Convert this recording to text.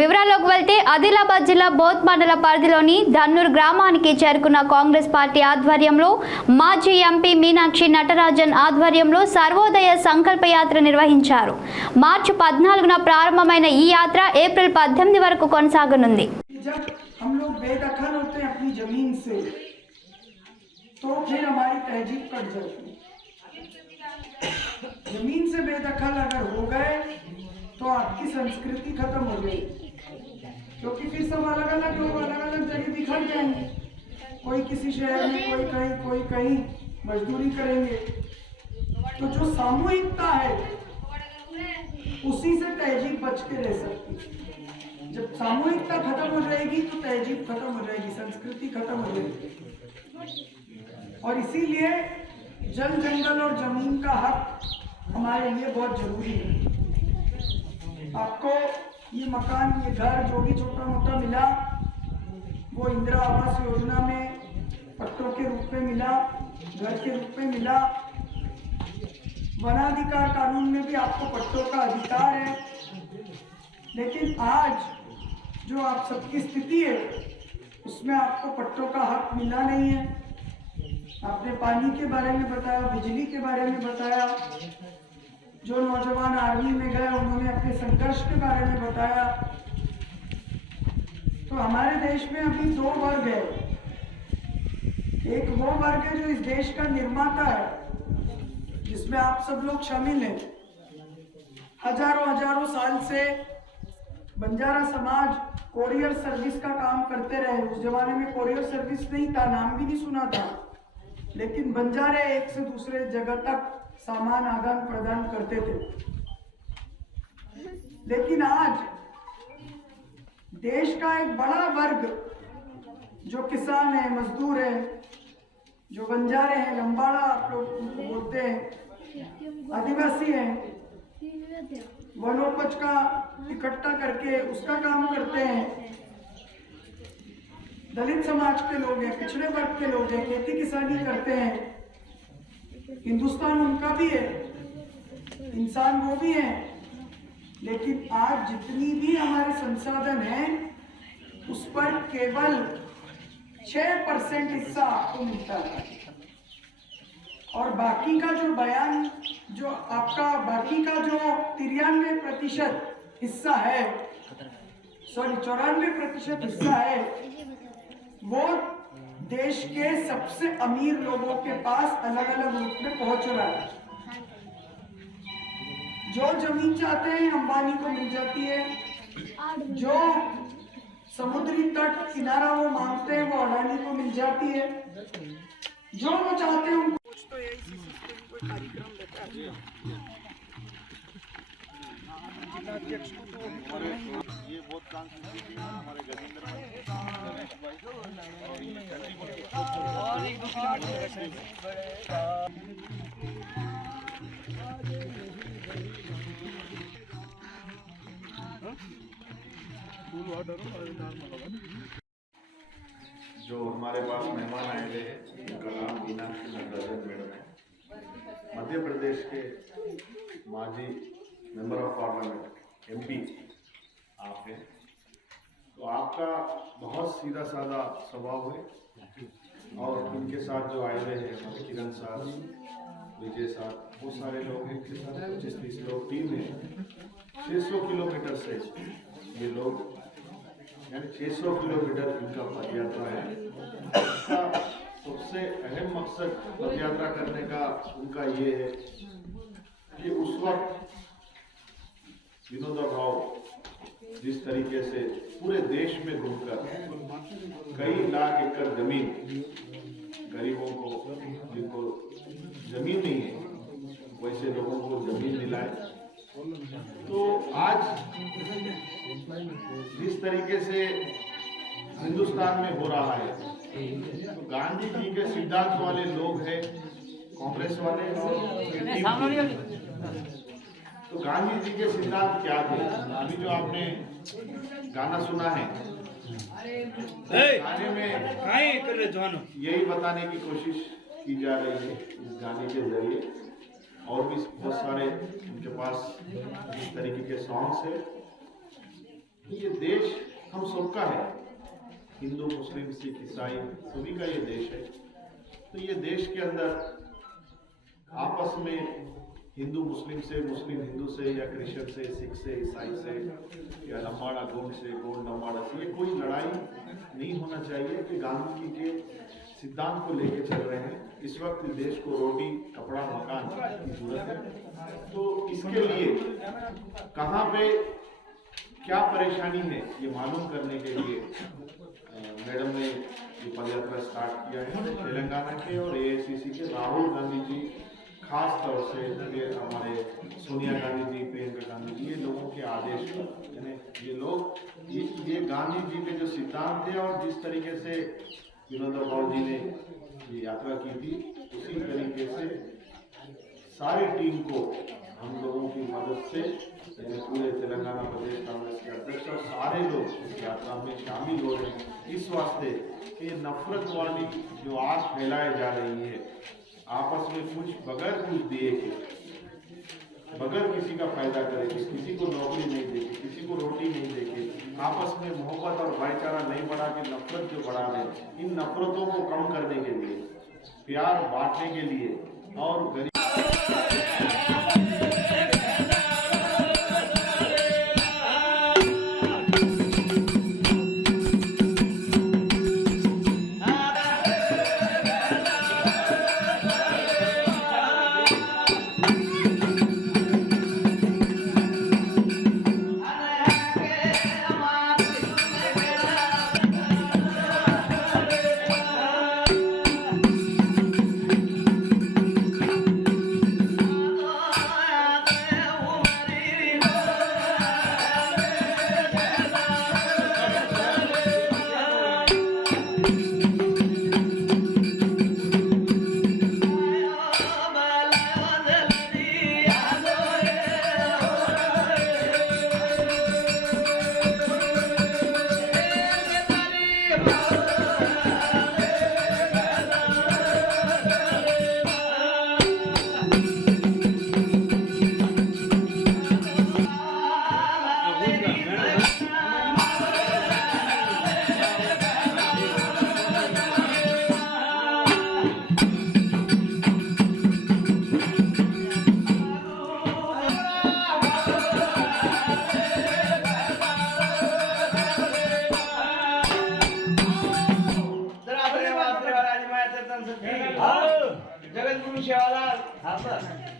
వివరాల్లోకి వెళ్తే ఆదిలాబాద్ జిల్లా బోత్ మండల పరిధిలోని ధన్నూర్ గ్రామానికి చేరుకున్న కాంగ్రెస్ పార్టీ ఆధ్వర్యంలో మాజీ ఎంపీ మీనాక్షి నటరాజన్ ఆధ్వర్యంలో సర్వోదయ సంకల్ప యాత్ర నిర్వహించారు. మార్చి 14న ప్రారంభమైన ఈ యాత్ర ఏప్రిల్ 18 వరకు కొనసాగనుంది. जमीन से बेदखल अगर हो गए तो आपकी संस्कृति खत्म हो गई, क्योंकि फिर सब अलग अलग लोग अलग अलग जगह बिखर जाएंगे। कोई किसी शहर में, कोई कहीं मजदूरी करेंगे। तो जो सामूहिकता है उसी से तहजीब बच के रह सकती। जब सामूहिकता खत्म हो जाएगी तो तहजीब खत्म हो जाएगी, संस्कृति खत्म हो जाएगी। और इसीलिए जल, जंगल और जमीन का हक हमारे लिए बहुत जरूरी है। आपको ये मकान, ये घर जो भी छोटा मोटा मिला वो इंदिरा आवास योजना में पट्टों के रूप में मिला, घर के रूप में मिला। वनाधिकार कानून में भी आपको पट्टों का अधिकार है। लेकिन आज जो आप सबकी स्थिति है उसमें आपको पट्टों का हक मिला नहीं है। आपने पानी के बारे में बताया, बिजली के बारे में बताया, जो नौजवान आर्मी में गए उन्होंने अपने संघर्ष के बारे में बताया। तो हमारे देश में अभी दो वर्ग है। एक वो वर्ग है जो इस देश का निर्माता है, जिसमें आप सब लोग शामिल हैं। हजारों साल से बंजारा समाज कोरियर सर्विस का काम करते रहे। उस जमाने में कोरियर सर्विस नहीं था, नाम भी नहीं सुना था, लेकिन बंजारे एक से दूसरे जगह तक सामान आदान प्रदान करते थे। लेकिन आज देश का एक बड़ा वर्ग जो किसान है, मजदूर है, जो बंजारे हैं, लंबाड़ा आप लोग बोलते हैं, आदिवासी हैं, वनोपज का इकट्ठा करके उसका काम करते हैं, दलित समाज के लोग हैं, पिछड़े वर्ग के लोग हैं, खेती किसानी करते हैं। हिंदुस्तान उनका भी है, इंसान वो भी है। लेकिन आज जितनी भी हमारे संसाधन हैं उस पर केवल 6% हिस्सा आपको मिलता है। और बाकी का जो बयान, जो आपका बाकी का जो 93% हिस्सा है, 94% हिस्सा है, वो देश के सबसे अमीर लोगों के पास अलग अलग रूप में पहुंच रहा है। जो जमीन चाहते हैं अंबानी को मिल जाती है, जो समुद्री तट किनारा वो मांगते हैं वो अडानी को मिल जाती है, जो वो चाहते हैं उनको। कुछ तो यही सिस्टम कोई कार्यक्रम देता है। जिलाध्यक्ष को तो ये बहुत काम हमारे गजेंद्र और 1-2 किलोमीटर जो हमारे पास मेहमान आए थे उनका नाम मीनाक्षी नटराजन मैडम है। मध्य प्रदेश के माजी मेंबर ऑफ पार्लियामेंट एमपी आप हैं। तो आपका बहुत सीधा साधा स्वभाव है और उनके साथ जो आए हुए हैं किरण साहब, विजय साहब, वो सारे लोग हैं। इनके साथ 25-30 लोग टीम है। 600 किलोमीटर से ये लोग, यानी 600 किलोमीटर इनका पदयात्रा है। इसका सबसे अहम मकसद पदयात्रा करने का उनका ये है कि उस वक्त विनोद भाव जिस तरीके से पूरे देश में घूमकर कई लाख एकड़ जमीन गरीबों को, जिनको जमीन नहीं है वैसे लोगों को जमीन दिलाए। तो आज जिस तरीके से हिंदुस्तान में हो रहा है, तो गांधी जी के सिद्धांत वाले लोग हैं कांग्रेस वाले और तो गांधी जी के सिद्धांत क्या थे? अभी जो आपने गाना सुना है, गाने में यही बताने की कोशिश की जा रही है इस गाने के जरिए। और भी बहुत सारे उनके पास इस तरीके के सॉन्ग्स है। ये देश हम सबका है, हिंदू मुस्लिम सिख ईसाई सभी का ये देश है। तो ये देश के अंदर आपस में हिंदू मुस्लिम से, मुस्लिम हिंदू से, या क्रिश्चियन से, सिख से, ईसाई से, या लम्बाड़ा गोंड से, गोंड लम्बाड़ा से, ये कोई लड़ाई नहीं होना चाहिए कि गांधी जी के सिद्धांत को लेके चल रहे हैं। इस वक्त देश को रोटी कपड़ा मकान की जरूरत है, तो इसके लिए कहाँ पे क्या परेशानी है ये मालूम करने के लिए मैडम ने ये पदयात्रा स्टार्ट किया है। तेलंगाना के और एआईसीसी के राहुल गांधी जी, खास तौर से ये हमारे सोनिया गांधी जी, प्रियंका गांधी जी, ये लोगों के आदेश पर, यानी ये लोग ये गांधी जी के जो सिद्धांत थे और जिस तरीके से विनोद गौड़ जी ने ये यात्रा की थी, उसी तरीके से सारी टीम को हम लोगों की मदद से, पूरे तेलंगाना प्रदेश कांग्रेस के अध्यक्ष और सारे लोग इस यात्रा में शामिल हो रहे हैं। इस वास्ते कि ये नफरत वाली जो आग फैलाई जा रही है, आपस में कुछ बगैर कुछ दिए के, बगैर किसी का फायदा करे, किसी को नौकरी नहीं देके, किसी को रोटी नहीं देके, आपस में मोहब्बत और भाईचारा नहीं बढ़ा के नफरत जो बढ़ा रहे, इन नफरतों को कम करने के लिए, प्यार बांटने के लिए और गरीब जगत गुरु सेवालाल